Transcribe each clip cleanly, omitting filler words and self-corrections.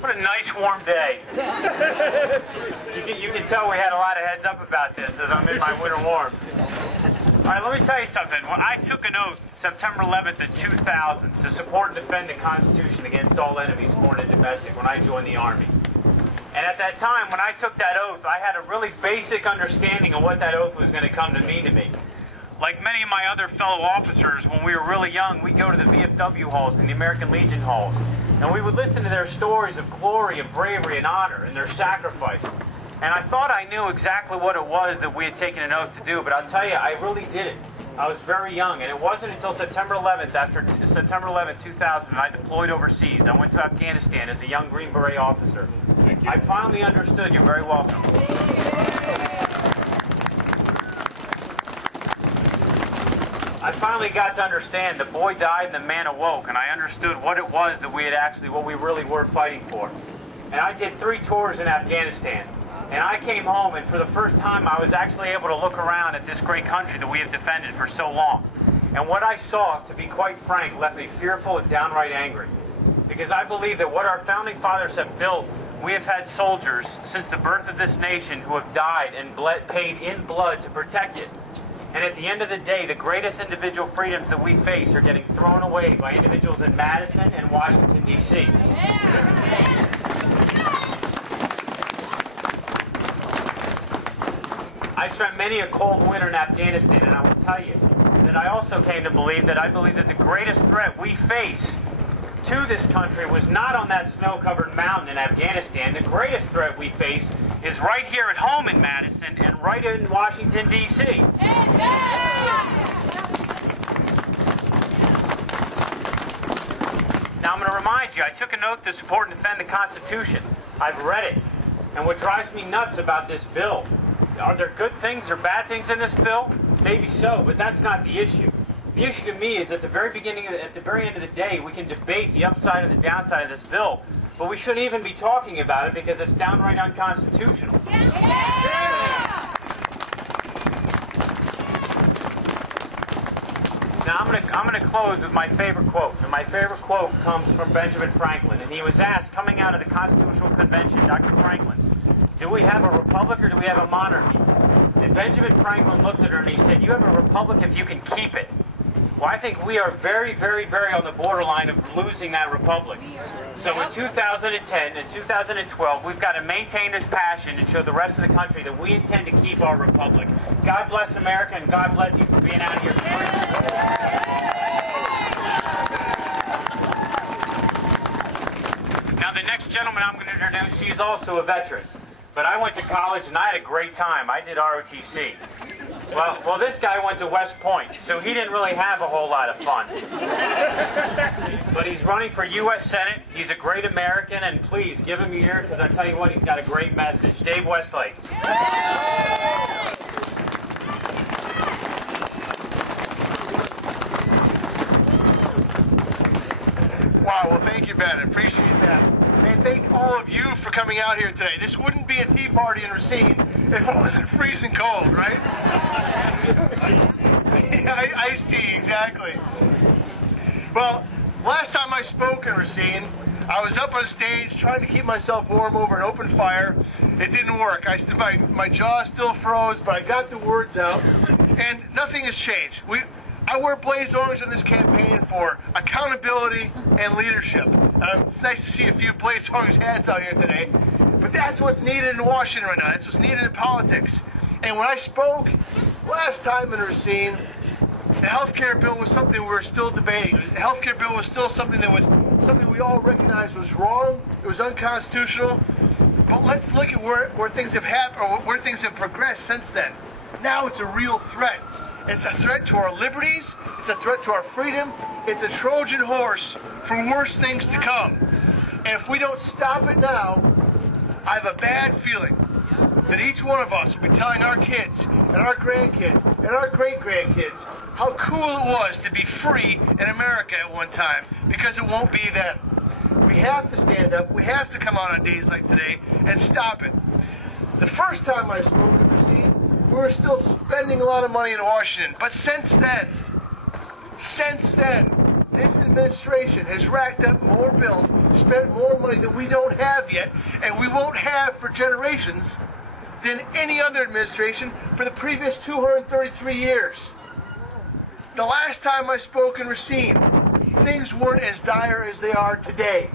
What a nice warm day. You can tell we had a lot of heads up about this as I'm in my winter warms. All right, let me tell you something. When I took an oath September 11th of 2000 to support and defend the Constitution against all enemies, foreign and domestic, when I joined the Army. And at that time, when I took that oath, I had a really basic understanding of what that oath was going to come to mean to me. Like many of my other fellow officers, when we were really young, we'd go to the VFW halls and the American Legion halls. And we would listen to their stories of glory, of bravery, and honor, and their sacrifice. And I thought I knew exactly what it was that we had taken an oath to do, but I'll tell you, I really didn't. I was very young, and it wasn't until September 11th, after September 11th, 2000, I deployed overseas. I went to Afghanistan as a young Green Beret officer. I finally understood. You're very welcome. I finally got to understand the boy died and the man awoke, and I understood what it was that we had actually, what we really were fighting for. And I did 3 tours in Afghanistan. And I came home, and for the first time, I was actually able to look around at this great country that we have defended for so long. And what I saw, to be quite frank, left me fearful and downright angry. Because I believe that what our founding fathers have built, we have had soldiers since the birth of this nation who have died and paid in blood to protect it. And at the end of the day, the greatest individual freedoms that we face are getting thrown away by individuals in Madison and Washington, D.C. I spent many a cold winter in Afghanistan, and I will tell you that I also came to believe that the greatest threat we face to this country was not on that snow-covered mountain in Afghanistan. The greatest threat we face is right here at home in Madison and right in Washington, D.C. Now, I'm going to remind you, I took an oath to support and defend the Constitution. I've read it. And what drives me nuts about this bill, are there good things or bad things in this bill? Maybe so, but that's not the issue. The issue to me is at the very beginning, at the very end of the day, we can debate the upside and the downside of this bill, but we shouldn't even be talking about it because it's downright unconstitutional. Now I'm going to close with my favorite quote, and my favorite quote comes from Benjamin Franklin, and he was asked, coming out of the Constitutional Convention, Dr. Franklin, do we have a republic or do we have a monarchy? And Benjamin Franklin looked at her and he said, you have a republic if you can keep it. Well, I think we are very, very, very on the borderline of losing that republic. So in 2010 and 2012, we've got to maintain this passion and show the rest of the country that we intend to keep our republic. God bless America, and God bless you for being out here. Now, the next gentleman I'm going to introduce, he's also a veteran. But I went to college and I had a great time. I did ROTC. Well, this guy went to West Point, so he didn't really have a whole lot of fun. But he's running for U.S. Senate. He's a great American, and please give him your ear, because I tell you what, he's got a great message. Dave Westlake. Wow, well, thank you, Ben. I appreciate that. And thank all of you for coming out here today. This wouldn't be a tea party in Racine if it wasn't freezing cold, right? Iced tea, exactly. Well, last time I spoke in Racine, I was up on a stage trying to keep myself warm over an open fire. It didn't work. My jaw still froze, but I got the words out, and nothing has changed. I wear blaze orange in this campaign for accountability and leadership. It's nice to see a few blaze orange hats out here today. But that's what's needed in Washington right now. That's what's needed in politics. And when I spoke last time in Racine, the health care bill was something we were still debating. The health care bill was still something we all recognized was wrong. It was unconstitutional. But let's look at where things have happened, or where things have progressed since then. Now it's a real threat. It's a threat to our liberties. It's a threat to our freedom. It's a Trojan horse for worse things to come. And if we don't stop it now, I have a bad feeling that each one of us will be telling our kids and our grandkids and our great-grandkids how cool it was to be free in America at one time, because it won't be then. We have to stand up. We have to come out on days like today and stop it. The first time I spoke in Racine, we were still spending a lot of money in Washington. But since then, this administration has racked up more bills, spent more money that we don't have yet, and we won't have for generations than any other administration for the previous 233 years. The last time I spoke in Racine, things weren't as dire as they are today.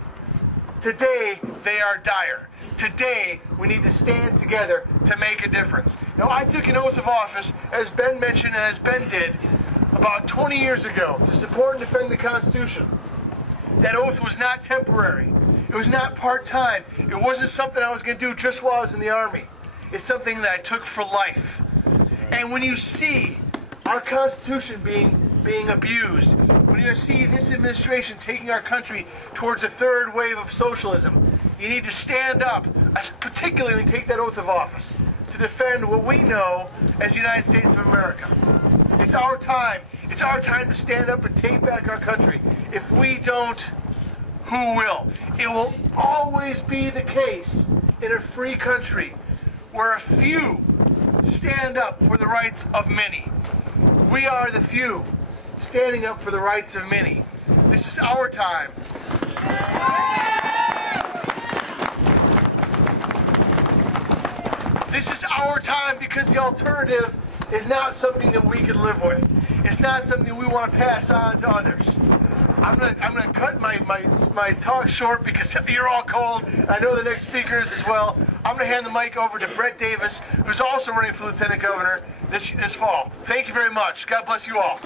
Today, they are dire. Today, we need to stand together to make a difference. Now, I took an oath of office, as Ben mentioned and as Ben did, about 20 years ago to support and defend the Constitution. That oath was not temporary. It was not part-time. It wasn't something I was going to do just while I was in the Army. It's something that I took for life. And when you see our Constitution being abused, when you see this administration taking our country towards a third wave of socialism, you need to stand up, particularly when you take that oath of office, to defend what we know as the United States of America. It's our time. It's our time to stand up and take back our country. If we don't, who will? It will always be the case in a free country where a few stand up for the rights of many. We are the few standing up for the rights of many. This is our time. This is our time because the alternative is not something that we can live with. It's not something we want to pass on to others. I'm gonna cut my talk short because you're all cold. I know the next speaker is as well. I'm gonna hand the mic over to Brett Davis, who's also running for Lieutenant Governor this fall. Thank you very much. God bless you all.